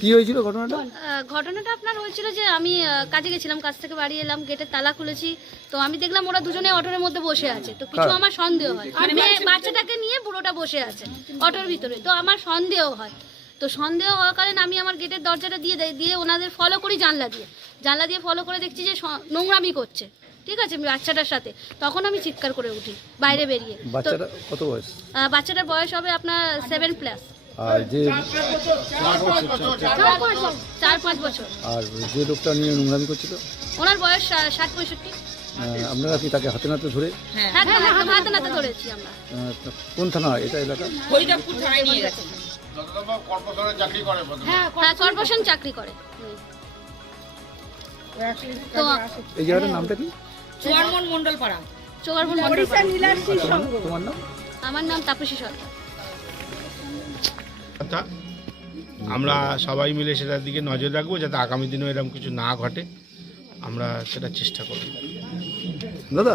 কি হয়েছিল ঘটনাটা? ঘটনাটা আপনার হয়েছিল যে আমি কাজে গেছিলাম কাজ থেকে বাড়ি এলাম গেটের তালা খুলেছি। তো আমি দেখলাম ওরা দুজনে অটোর মধ্যে বসে আছে। তো কিছু আমার সন্দেহ হয়। মেয়ে বাচ্চাটাকে নিয়ে বুড়োটা বসে আছে অটোর ভিতরে। তো আমার সন্দেহ হয়। তো সন্দেহ হওয়ার কারণে আমি আমার গেটের দরজাটা দিয়ে দেয় দিয়ে ওনাদের ফলো করি জানলা দিয়ে। জানলা দিয়ে ফলো করে দেখছি যে নোংরামি করছে। ঠিক আছে বাচ্চাটার সাথে। তখন আমি চিৎকার করে উঠি বাইরে বেরিয়ে। বাচ্চাটা কত বয়স? বাচ্চাটার বয়স হবে আপনার সেভেন প্লাস আর যে চার পাঁচ বছর আর যে লোকটা নিয়ে নোংরামি করছিল? ওনার বয়স ষাট পঁয়ষট্টি। আহ, আপনারা কি তাকে হাতে নাতে ধরে? হ্যাঁ হ্যাঁ হ্যাঁ, হাতে নাতে ধরেছি আমরা। কোন থানা? এটা এলাকা? হরিদাপুর থানায় নিয়ে গেছে হ্যাঁ কর্পোরেশন চাকরি করে। এই জায়গাটার নামটা কি? চুয়ারমন মন্ডল পাড়া চোগারবন মন্ডল পাড়া। তোমার নাম- তোমার নাম? আমার নাম তাপসী সরকার। কথা আমরা সবাই মিলে সেটার দিকে নজর রাখব যাতে আগামী দিনেও এরকম কিছু না ঘটে। আমরা সেটা চেষ্টা করব। দাদা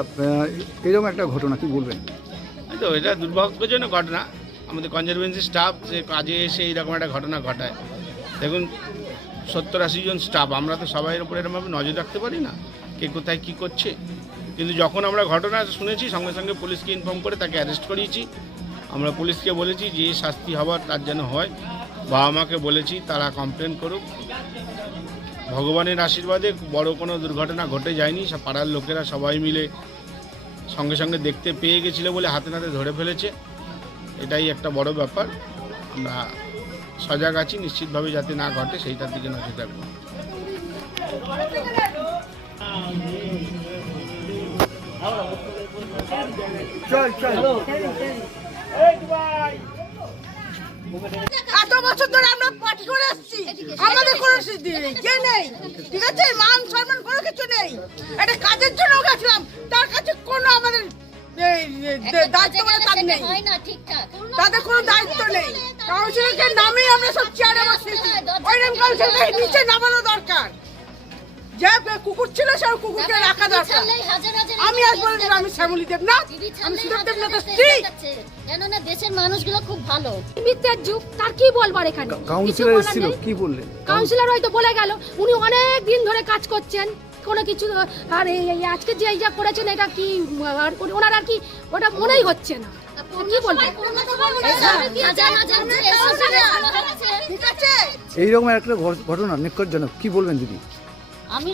এরকম একটা ঘটনা কি বলবেন? তো এটা দুর্ভাগ্যজনক ঘটনা। আমাদের কনজারভেন্সি স্টাফ যে কাজে এসে এইরকম একটা ঘটনা ঘটায়। দেখুন সত্তর আশি জন স্টাফ আমরা তো সবাইয়ের উপরে এরকমভাবে নজর রাখতে পারি না। কে কোথায় কী করছে? কিন্তু যখন আমরা ঘটনা শুনেছি সঙ্গে সঙ্গে পুলিশকে ইনফর্ম করে তাকে অ্যারেস্ট করিয়েছি। আমরা পুলিশকে বলেছি যে শাস্তি হওয়ার তার যেন হয়। বাবা মাকে বলেছি, তারা কমপ্লেন করুক। ভগবানের আশীর্বাদে বড় কোনো দুর্ঘটনা ঘটে যায়নি। সব পাড়ার লোকেরা সবাই মিলে সঙ্গে সঙ্গে দেখতে পেয়ে গেছিল বলে হাতে নাতে ধরে ফেলেছে। এটাই একটা বড় ব্যাপার। আমরা সজাগ আছি, নিশ্চিতভাবে যাতে না ঘটে, সেইটার দিকে নজর রাখব। এত বছর ধরে আমরা পার্টি করে আসছি আমাদের কোনো কে নেই? ঠিক আছে? কোনো কিছু নেই। কাজের জন্য তার কাছে কোনো আমাদের তাদের কোনো দায়িত্ব নেই। আমরা নিচে নামানো দরকার। যে কুকুর ছিল সে কুকুরকে রাখা দরকার আমি আজ বলে আমি শ্যামলী দেব আমি সুদেব দেব স্ত্রী কেননা দেশের মানুষগুলো খুব ভালো মিথ্যার যুগ তার কি বলবার এখানে কাউন্সিলর এসেছিল কি বললেন কাউন্সিলর হয়তো বলে গেল উনি অনেক দিন ধরে কাজ করছেন কোনো কিছু আর আজকে যে এই যা করেছেন এটা কি আর ওনার আর কি ওটা মনেই হচ্ছে না এইরকম একটা ঘটনা নিকটজনক কি বলবেন দিদি আমি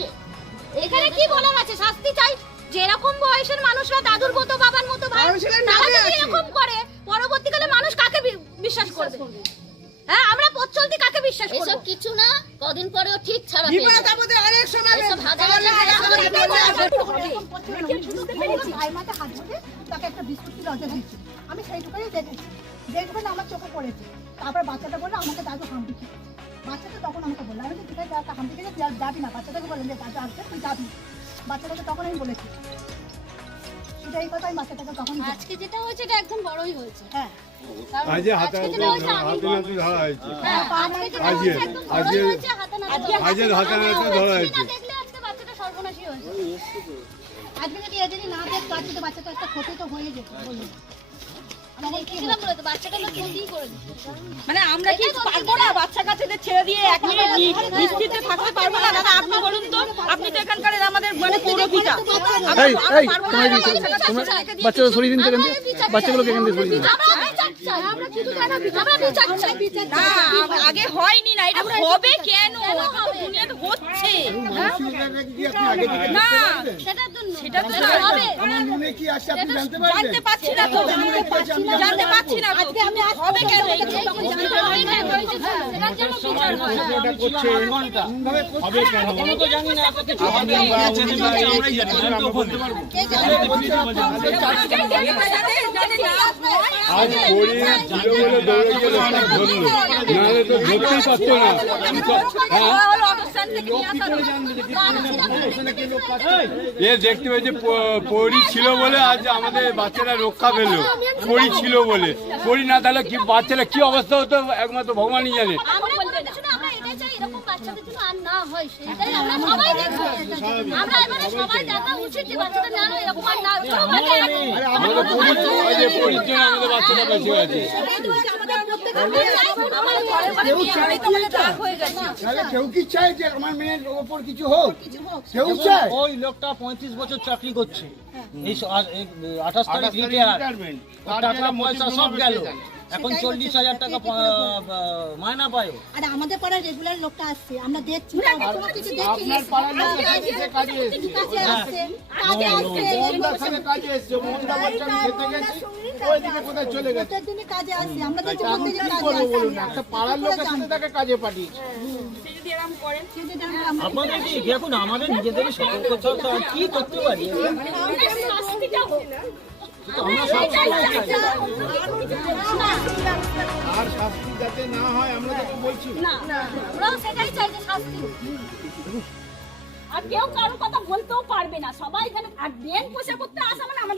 এখানে কি বলার আছে? শাস্তি চাই? যেরকম বয়সের মানুষরা দাদুর মতো বাবার মতো ভাই তারা যদি এরকম করে পরবর্তীকালে মানুষ কাকে বিশ্বাস করবে? হ্যাঁ আমরা পথ চলতি কাকে বিশ্বাস করব? এসব কিছু না কদিন পরেও ঠিক ছাড়া পেয়ে। আমাদের অনেক সময় এসব হাজার হাজার আমাদের ভাইমাকে হাত ধরে তাকে একটা বিস্কুট দিচ্ছি আমি সেইটুকুই দেখেছি। যেটুকুনি আমার চোখে পড়েছে। তারপর বাচ্চাটা বলল আমাকে দাদু হাম্পি খেয়ে বাচ্চাটা তখন আমাকে বলল আমি তো ঠিক আছে দাদা হাম্পি খেয়ে যা- যাবি না বাচ্চাটাকে বললেন যে দাদু আসবে তুই যাবি বাচ্চাটাকে তখন আমি বলেছি। সেটা এই কথা আমি বাচ্চাটাকে তখন আজকে যেটা হয়েছে এটা একদম বড়ই হয়েছে। হ্যাঁ। আজকে হয়েছে হ্যাঁ, ধরা আজকে আজকে যদি না দেখতো আজকে তো একটা ক্ষতি তো হয়ে যেত মানে আমরা কি পারব না বাচ্চা কাচ্চাদের ছেড়ে দিয়ে এক মিনিট নিশ্চিন্তে থাকতে পারব না। দাদা আপনি বলুন তো আপনি তো এখানকার আমাদের মানে পৌরপিতা সরিয়ে দিন বাচ্চাগুলোকে এখান থেকে সরিয়ে দিন। আগে হয়নি না এটা হবে কেন? দুনিয়াতে হচ্ছে। না। সেটা তো। হবে। জানতে পারছি না। তো জানতে পারছি না। হবে কেন? এই আজ পড়ে ছিল বলে দৌড়ে গেলে লোকটা ধরলো। নাহলে তো ধরতেই পারতো না। এ দেখতে পেয়েছে পরি ছিল বলে আজ আমাদের বাচ্চারা রক্ষা পেল। পরি ছিল বলে। পরি না তাহলে কি বাচ্চারা কি অবস্থা হতো? একমাত্র ভগবানই জানে আমরা বলতে চাই না, আমরা এটাই চাই, এরকম বাচ্চাদের যেন আর না হয়, সেটাই আমরা সবাই দেখব। আমরা এবারে সবাই দেখা উচিত যে বাচ্চাদের যেন এরকম আর না। বাচ্চাটা কেউ কি চায়? যে আমার মেয়ের ওপর কিছু হোক? কেউ চায়? ওই লোকটা পঁয়ত্রিশ বছর চাকরি করছে। এই আঠাশ তারিখ টাকা পয়সা সব গেল। জানে? এখন চল্লিশ হাজার টাকা মায়না পায় আর আমাদের পাড়ায় রেগুলার লোকটা আসছে আমরা দেখছি আপনার পাড়ার লোক কাজে এসেছে। কাজে আসছে। কাজে আসছে। মোহনদার সাথে কাজে এসছে মোহনদা বলছে খেতে গেছি ওইদিকে কোথায় চলে গেছে? প্রত্যেক কাজে আসছে আমরা দেখছি তা আমি প্রত্যেক কি দিন কাজে আসছে। একটা পাড়ার লোকের সাথে তাকে কাজে পাঠিয়েছে। সে যদি আমরা- আপনাদের কি দেখুন আমাদের নিজেদেরই সতর্ক কি করতে পারি আমরা সব সময় চাই। আর শাস্তি যাতে না হয় আমরা তাকে বলছি না। সেটাই চাই যে শাস্তি আর কেউ কারোর কথা বলতেও পারবে না সবাই এখানে আর বেন পোষা করতে আসা মানে আমাদের